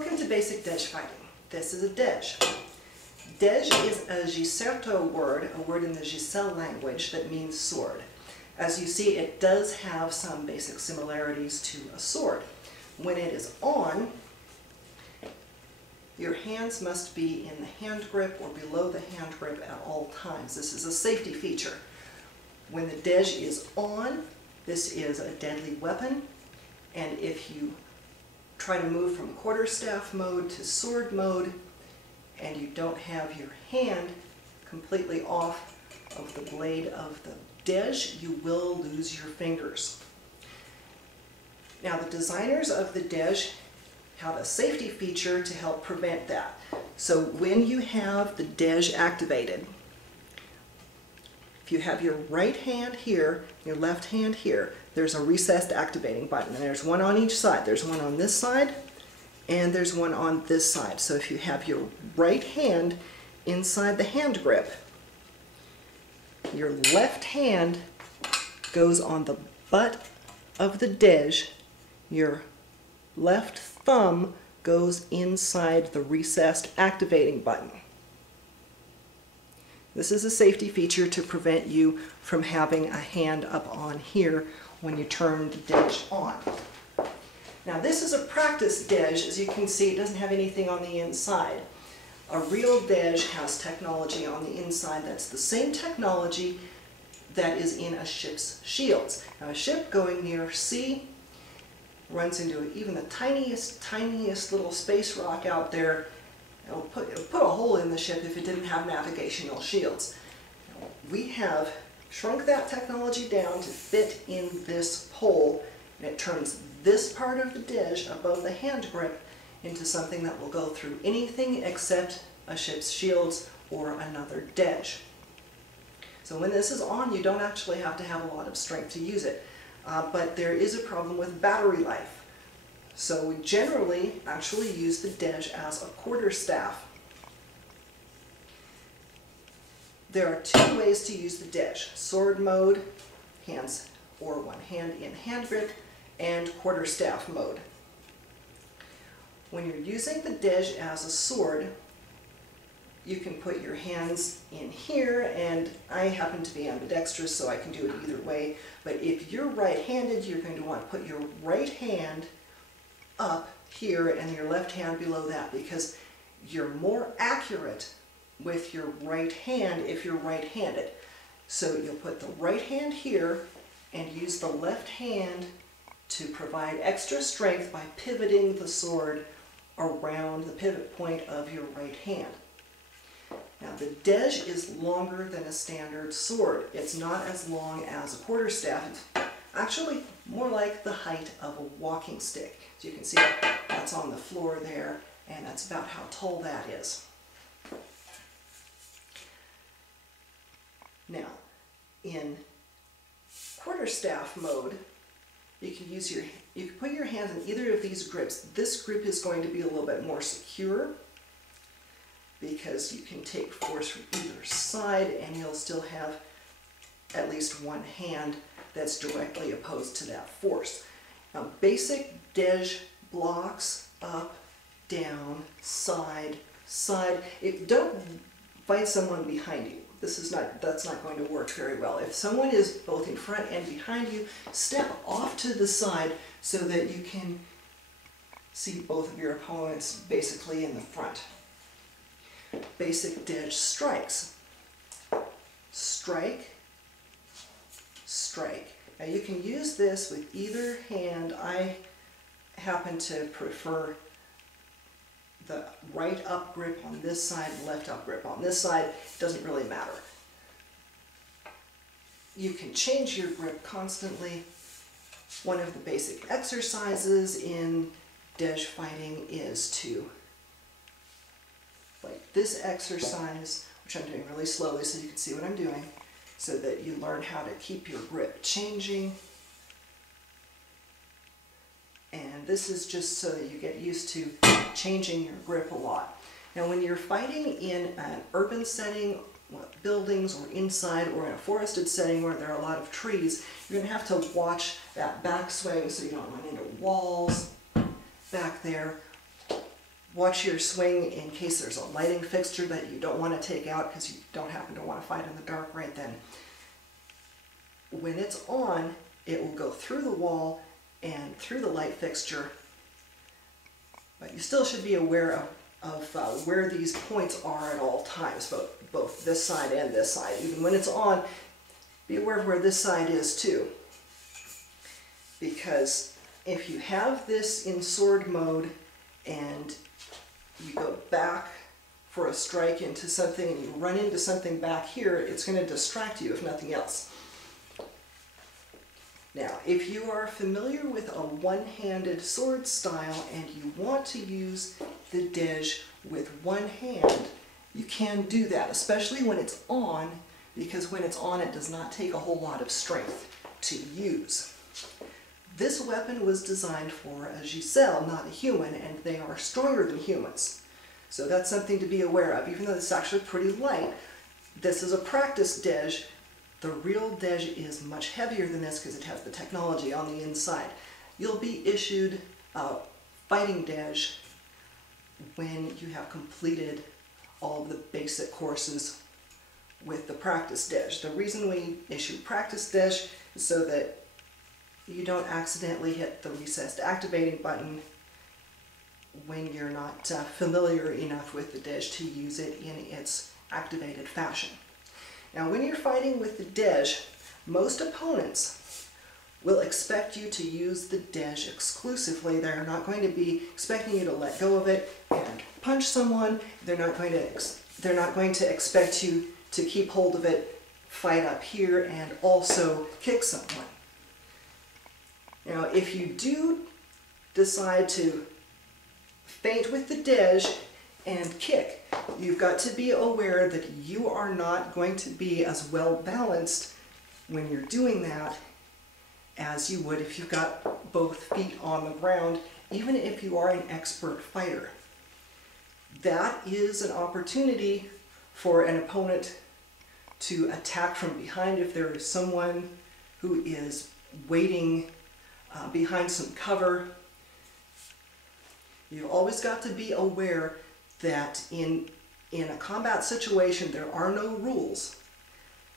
Welcome to Basic Dej Fighting. This is a Dej. Dej is a Giserto word, a word in the Giselle language that means sword. As you see, it does have some basic similarities to a sword. When it is on, your hands must be in the hand grip or below the hand grip at all times. This is a safety feature. When the Dej is on, this is a deadly weapon, and if you try to move from quarterstaff mode to sword mode and you don't have your hand completely off of the blade of the Dej, you will lose your fingers. Now, the designers of the Dej have a safety feature to help prevent that. So when you have the Dej activated, if you have your right hand here, your left hand here, there's a recessed activating button, and there's one on each side. There's one on this side, and there's one on this side. So if you have your right hand inside the hand grip, your left hand goes on the butt of the Dej, your left thumb goes inside the recessed activating button. This is a safety feature to prevent you from having a hand up on here when you turn the Dej on. Now, this is a practice Dej. As you can see, it doesn't have anything on the inside. A real Dej has technology on the inside that's the same technology that is in a ship's shields. Now, a ship going near sea runs into even the tiniest little space rock out there. It'll put a hole in the ship if it didn't have navigational shields. We have shrunk that technology down to fit in this pole, and it turns this part of the Dej above the hand grip into something that will go through anything except a ship's shields or another Dej. So when this is on, you don't actually have to have a lot of strength to use it, but there is a problem with battery life. So we generally actually use the Dej as a quarterstaff. There are two ways to use the Dej: sword mode, hands or one hand in hand grip, and quarterstaff mode. When you're using the Dej as a sword, you can put your hands in here, and I happen to be ambidextrous, so I can do it either way. But if you're right-handed, you're going to want to put your right hand up here and your left hand below that, because you're more accurate with your right hand if you're right-handed. So you'll put the right hand here and use the left hand to provide extra strength by pivoting the sword around the pivot point of your right hand. Now, the Dej is longer than a standard sword. It's not as long as a quarterstaff. It's actually more like the height of a walking stick. So you can see that's on the floor there, and that's about how tall that is. Now, in quarterstaff mode, you can put your hands in either of these grips. This grip is going to be a little bit more secure because you can take force from either side, and you'll still have at least one hand that's directly opposed to that force. Now, basic Dej blocks up, down, side, side. Don't fight someone behind you. That's not going to work very well. If someone is both in front and behind you, step off to the side so that you can see both of your opponents basically in the front. Basic Dej strikes. Strike, strike. Now, you can use this with either hand. I happen to prefer the right up grip on this side, left up grip on this side. It doesn't really matter. You can change your grip constantly. One of the basic exercises in Dej fighting is to, like this exercise, which I'm doing really slowly so you can see what I'm doing, so that you learn how to keep your grip changing. And this is just so that you get used to changing your grip a lot. Now, when you're fighting in an urban setting, buildings, or inside, or in a forested setting where there are a lot of trees, you're going to have to watch that backswing so you don't run into walls back there, Watch your swing in case there's a lighting fixture that you don't want to take out because you don't happen to want to fight in the dark right then. When it's on, it will go through the wall and through the light fixture, but you still should be aware of where these points are at all times, both this side and this side. Even when it's on, be aware of where this side is too. Because if you have this in sword mode and you go back for a strike into something and you run into something back here, it's going to distract you if nothing else. Now, if you are familiar with a one-handed sword style and you want to use the Dej with one hand, you can do that, especially when it's on, because when it's on it does not take a whole lot of strength to use. This weapon was designed for a Giselle, not a human, and they are stronger than humans. So that's something to be aware of. Even though it's actually pretty light, this is a practice Dej. The real Dej is much heavier than this because it has the technology on the inside. You'll be issued a fighting Dej when you have completed all of the basic courses with the practice Dej. The reason we issue practice Dej is so that you don't accidentally hit the recessed activating button when you're not familiar enough with the Dej to use it in its activated fashion. Now, when you're fighting with the Dej, most opponents will expect you to use the Dej exclusively. They're not going to be expecting you to let go of it and punch someone. They're not going to expect you to keep hold of it, fight up here, and also kick someone. Now, if you do decide to feint with the Dej and kick, you've got to be aware that you are not going to be as well balanced when you're doing that as you would if you've got both feet on the ground, even if you are an expert fighter. That is an opportunity for an opponent to attack from behind if there is someone who is waiting behind some cover. You've always got to be aware that in a combat situation there are no rules.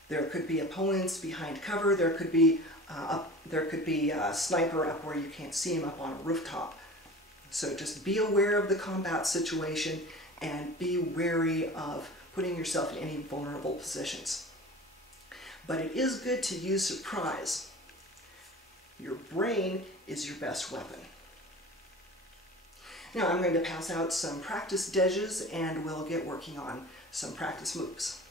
There could be opponents behind cover, there could be a sniper up where you can't see him up on a rooftop. So just be aware of the combat situation and be wary of putting yourself in any vulnerable positions. But it is good to use surprise. Your brain is your best weapon. Now I'm going to pass out some practice Dejes and we'll get working on some practice moves.